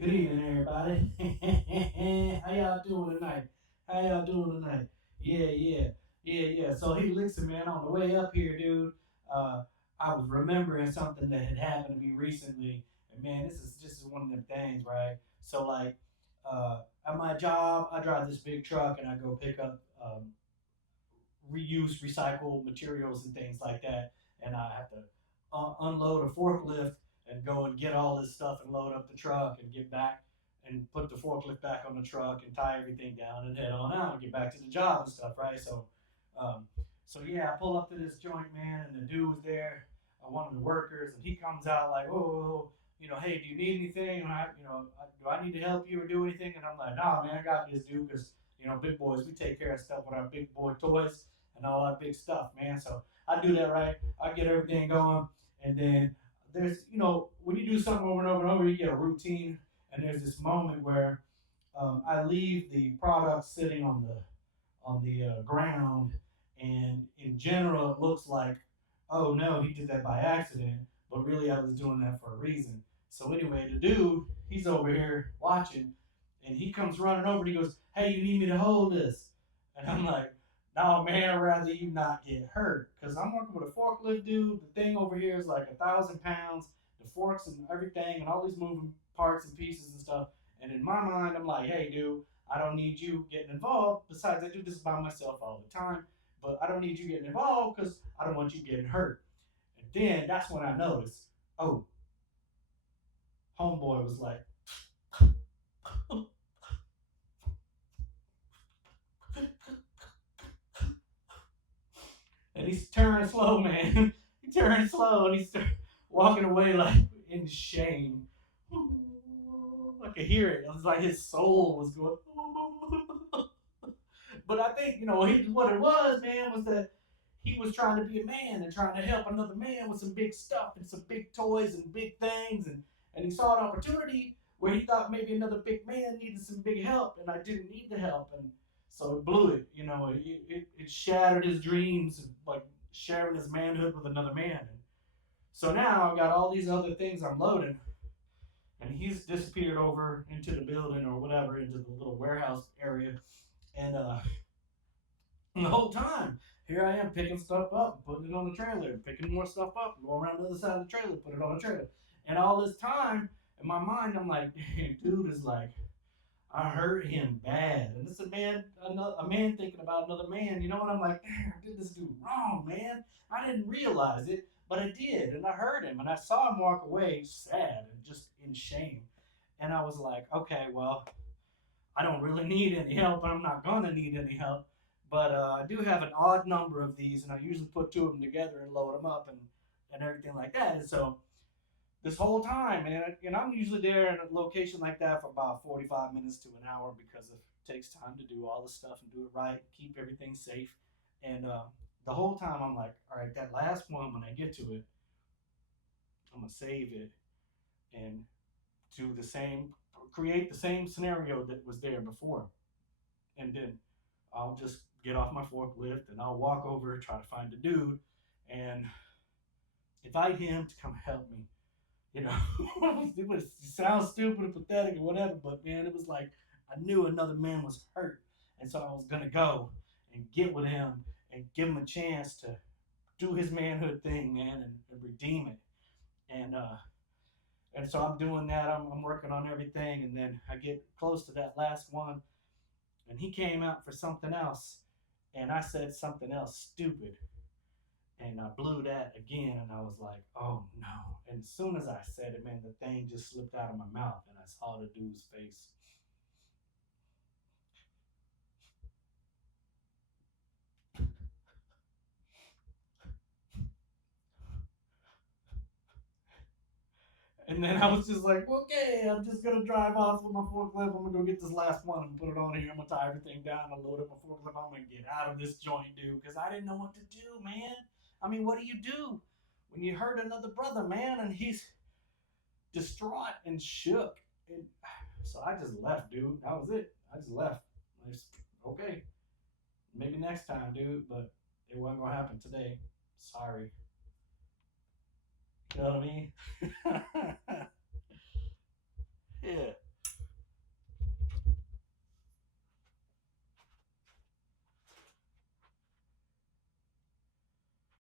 Good evening, everybody. How y'all doing tonight? How y'all doing tonight? Yeah. So hey, listen, man, on the way up here, dude, uh, I was remembering something that had happened to me recently, and man, this is one of them things, right? So like, at my job, I drive this big truck, and I go pick up reuse recycled materials and things like that. And I have to unload a forklift and go and get all this stuff and load up the truck and get back and put the forklift back on the truck and tie everything down and head on out and get back to the job and stuff, right? Um, so yeah, I pull up to this joint, man, and the dude was there, one of the workers, and he comes out like, oh, hey, do you need anything? Do I need to help you or do anything? And I'm like, nah, man, I got this, dude, because big boys, we take care of stuff with our big boy toys and all that big stuff, man. So I do that right. I get everything going, and then there's, when you do something over and over and over, you get a routine, and there's this moment where I leave the product sitting on the ground, and in general, it looks like, oh no, he did that by accident, but really I was doing that for a reason. So anyway, the dude, he's over here watching, and he comes running over and he goes, "Hey, you need me to hold this?" And I'm like, "No, man, I'd rather you not get hurt, because I'm working with a forklift, dude. The thing over here is like 1,000 pounds, the forks and everything, and all these moving parts and pieces and stuff." And in my mind, I'm like, "Hey, dude, I don't need you getting involved. Besides, I do this by myself all the time, but I don't need you getting involved because I don't want you getting hurt." And then that's when I noticed, oh, homeboy was like, and he's turning slow, man. He turned slow and he's walking away like in shame. I could hear it. It was like his soul was going. But I think what it was, man, was that he was trying to be a man and trying to help another man with some big stuff and some big toys and big things, and he saw an opportunity where he thought maybe another big man needed some big help, and I didn't need the help, and so it blew it. It shattered his dreams, like sharing his manhood with another man. And so now I've got all these other things I'm loading, and he's disappeared over into the building or whatever, into the little warehouse area, and and the whole time, here I am picking stuff up, putting it on the trailer, picking more stuff up, going around the other side of the trailer, put it on the trailer. And all this time, in my mind, I'm like, dude is like, I hurt him bad. And it's a man thinking about another man, And I'm like, damn, I did this dude wrong, man. I didn't realize it, but I did. And I hurt him. And I saw him walk away sad and just in shame. And I was like, okay, well, I don't really need any help, and I'm not gonna need any help. But I do have an odd number of these, and I usually put two of them together and load them up and everything like that. And so this whole time, man, and I'm usually there in a location like that for about 45 minutes to an hour because it takes time to do all the stuff and do it right, keep everything safe. And the whole time, I'm like, all right, that last one, when I get to it, I'm gonna save it and do the same, create the same scenario that was there before, and then I'll just get off my forklift and I'll walk over, try to find the dude, and invite him to come help me. You know, it sounds stupid and pathetic or whatever, but man, it was like I knew another man was hurt, and so I was gonna go and get with him and give him a chance to do his manhood thing, man, and redeem it. And so I'm doing that. I'm working on everything, and then I get close to that last one, and he came out for something else, and I said something else stupid, and I blew that again, and I was like, oh no. And as soon as I said it, man, the thing just slipped out of my mouth, and I saw the dude's face. And then I was just like, okay, I'm just gonna drive off with my forklift. I'm gonna go get this last one and put it on here. I'm gonna tie everything down and load up my forklift. I'm gonna get out of this joint, dude, because I didn't know what to do, man. I mean, what do you do when you hurt another brother, man, and he's distraught and shook? And so I just left, dude. That was it. I just left. I just, okay, maybe next time, dude, but it wasn't gonna happen today. Sorry. You know what I mean?